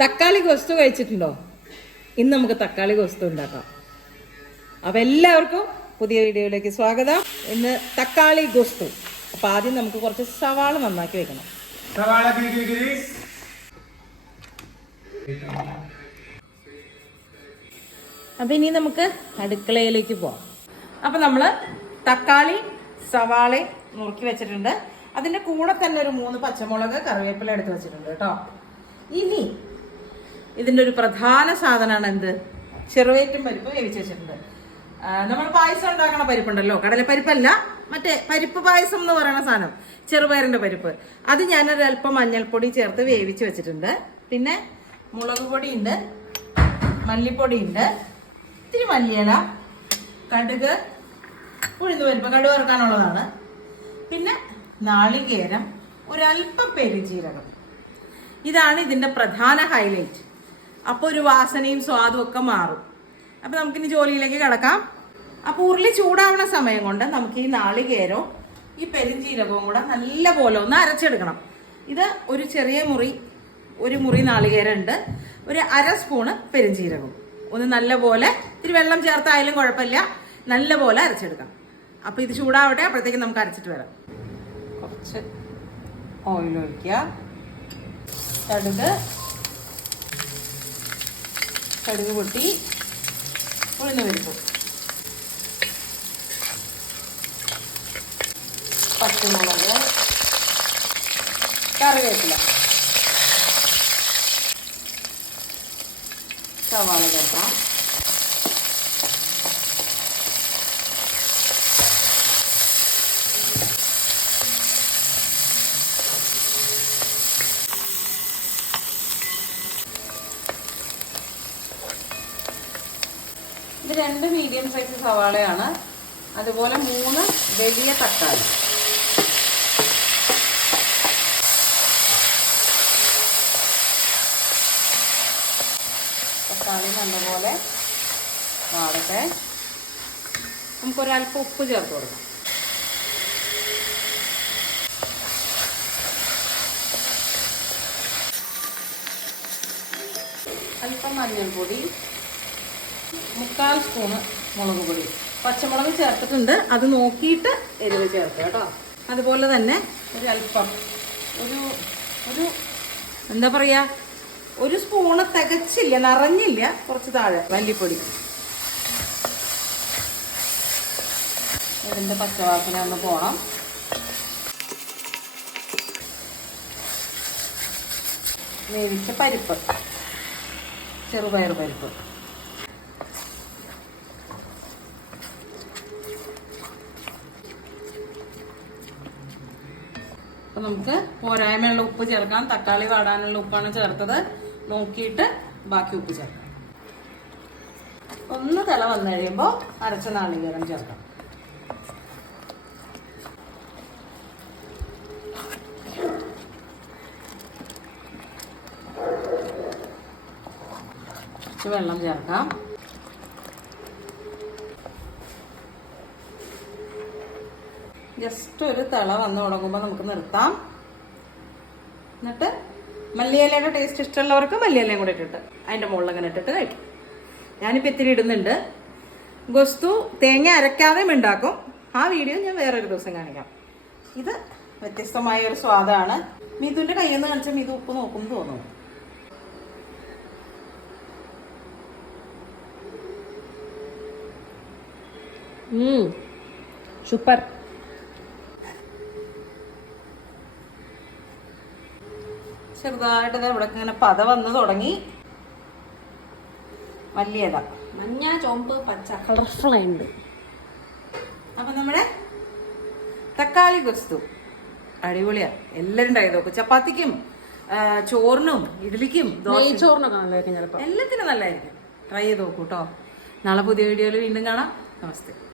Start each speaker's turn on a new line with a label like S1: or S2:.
S1: തക്കാളി കൊസ്തു കഴിച്ചിട്ടുണ്ടോ? ഇന്ന് നമുക്ക് തക്കാളി കൊസ്തു ഉണ്ടാക്കാം. അപ്പൊ എല്ലാവർക്കും പുതിയ വീഡിയോയിലേക്ക് സ്വാഗതം. ഇന്ന് തക്കാളി ഗോസ്തു. അപ്പൊ ആദ്യം നമുക്ക് കുറച്ച് സവാള നന്നാക്കി വെക്കണം.
S2: സവാള
S1: അപ്പൊ ഇനി നമുക്ക് അടുക്കളയിലേക്ക് പോവാം. അപ്പൊ നമ്മൾ തക്കാളി സവാള നുറുക്കി വെച്ചിട്ടുണ്ട്. അതിന്റെ കൂടെ തന്നെ ഒരു മൂന്ന് പച്ചമുളക് കറിവേപ്പില എടുത്ത് വെച്ചിട്ടുണ്ട് കേട്ടോ. ഇനി ഇതിന്റെ ഒരു പ്രധാന സാധനമാണ് എന്ത്? ചെറുവേറ്റും പരിപ്പ് വേവിച്ച് വെച്ചിട്ടുണ്ട്. നമ്മൾ പായസം ഉണ്ടാക്കണ പരിപ്പുണ്ടല്ലോ. കടലപ്പരിപ്പല്ല മറ്റേ പരിപ്പ് പായസം എന്ന് പറയുന്ന സാധനം. ചെറുപയറിന്റെ പരിപ്പ്. അത് ഞാനൊരു അല്പം മഞ്ഞൾപ്പൊടി ചേർത്ത് വേവിച്ച് വെച്ചിട്ടുണ്ട്. പിന്നെ മുളക് പൊടിയുണ്ട് മല്ലിപ്പൊടിയുണ്ട് ഇത്തിരി മല്ലിയില കടുക് ഉഴുന്ന് പരിപ്പ് കടുക് വറുക്കാനുള്ളതാണ്. പിന്നെ നാളികേരം ഒരല്പം പെരുജീരകം. ഇതാണ് ഇതിന്റെ പ്രധാന ഹൈലൈറ്റ്. അപ്പോൾ ഒരു വാസനയും സ്വാദും ഒക്കെ മാറും. അപ്പോൾ നമുക്കിനി ജോലിയിലേക്ക് കിടക്കാം. അപ്പോൾ ഉരുളി ചൂടാവുന്ന സമയം കൊണ്ട് നമുക്ക് ഈ നാളികേരോ ഈ പെരുംജീരകവും കൂടെ നല്ല പോലെ ഒന്ന് അരച്ചെടുക്കണം. ഇത് ഒരു ചെറിയ മുറി ഒരു മുറി നാളികേരം ഉണ്ട്. ഒരു അര സ്പൂണ് പെരുംജീരകവും ഒന്ന് നല്ല പോലെ ഇത്തിരി വെള്ളം ചേർത്തായാലും കുഴപ്പമില്ല. നല്ല പോലെ അരച്ചെടുക്കാം. അപ്പോൾ ഇത് ചൂടാവട്ടെ അപ്പോഴത്തേക്ക് നമുക്ക് അരച്ചിട്ട് വരാം. കുറച്ച് ഓയിൽ ഒഴിക്കുക. കടുക് കടുക് പൊട്ടി ഉഴുന്ന് പരിപ്പ്. പച്ചമുളക് കറിവേപ്പില സവാള ചേർക്കാം രണ്ട് മീഡിയം സൈസ് സവാളയാണ്. അതുപോലെ മൂന്ന് വലിയ തക്കാളി. തക്കാളി നല്ലപോലെ വാടട്ടെ. നമുക്കൊരല്പം ഉപ്പ് ചേർത്ത് കൊടുക്കാം. അല്പം മഞ്ഞൾപ്പൊടി. മുക്കാൽ സ്പൂണ് മുളക് പൊടി. പച്ചമുളക് ചേർത്തിട്ടുണ്ട്. അത് നോക്കിയിട്ട് എരിവ് ചേർക്കുക കേട്ടോ. അതുപോലെ തന്നെ ഒരു അല്പം ഒരു ഒരു എന്താ പറയുക ഒരു സ്പൂണ് തികച്ചില്ല നിറഞ്ഞില്ല. കുറച്ച് താഴെ മല്ലിപ്പൊടി. ഇതിന്റെ പച്ചവാസന ഒന്ന് പോണം. വേവിച്ച പരിപ്പ്. ചെറുപയർ പരിപ്പ്. അപ്പൊ നമുക്ക് പോരായ്മയുള്ള ഉപ്പ് ചേർക്കാം. തക്കാളി വാടാനുള്ള ഉപ്പാണ് ചേർത്തത്. നോക്കിയിട്ട് ബാക്കി ഉപ്പ് ചേർക്കാം. ഒന്ന് തിള വന്നു കഴിയുമ്പോൾ അരച്ച നാളികേരം ചേർക്കാം. വെള്ളം ചേർക്കാം. ജസ്റ്റ് ഒരു തിള വന്ന് തുടങ്ങുമ്പോൾ നമുക്ക് നിർത്താം. എന്നിട്ട് മല്ലിയിലയുടെ ടേസ്റ്റ് ഇഷ്ടമുള്ളവർക്ക് മല്ലിയിലയും കൂടെ ഇട്ടിട്ട് അതിന്റെ മുകളിൽ അങ്ങനെ ഇട്ടിട്ട് കഴിക്കും. ഞാനിപ്പോൾ ഇത്തിരി ഇടുന്നുണ്ട്. ഗൊസ്തു തേങ്ങ അരക്കാതെയും ഉണ്ടാക്കും. ആ വീഡിയോ ഞാൻ വേറൊരു ദിവസം കാണിക്കാം. ഇത് വ്യത്യസ്തമായ ഒരു സ്വാദാണ്. മിഥുന്റെ കയ്യിൽ നിന്ന് കാണിച്ചാൽ മിഥു ഉപ്പ് നോക്കും തോന്നുന്നു
S3: സൂപ്പർ.
S1: ചെറുതായിട്ട് ഇവിടെ ഇങ്ങനെ പത വന്ന് തുടങ്ങി. വലിയത.
S3: മഞ്ഞ ചോമ്പ് പച്ച. കളർഫുൾ ഉണ്ട്
S1: അപ്പൊ നമ്മുടെ തക്കാളി കൊസ്തു അടിപൊളിയാ. എല്ലാരും ഉണ്ടായി നോക്കും. ചപ്പാത്തിക്കും ചോറിനും ഇഡ്ലിക്കും
S3: ചോറിനൊക്കെ നല്ലതായിരിക്കും
S1: എല്ലാത്തിനും നല്ലതായിരിക്കും. ട്രൈ ചെയ്ത് നോക്കൂ കേട്ടോ നാളെ പുതിയ വീഡിയോയിൽ വീണ്ടും കാണാം. നമസ്തേ.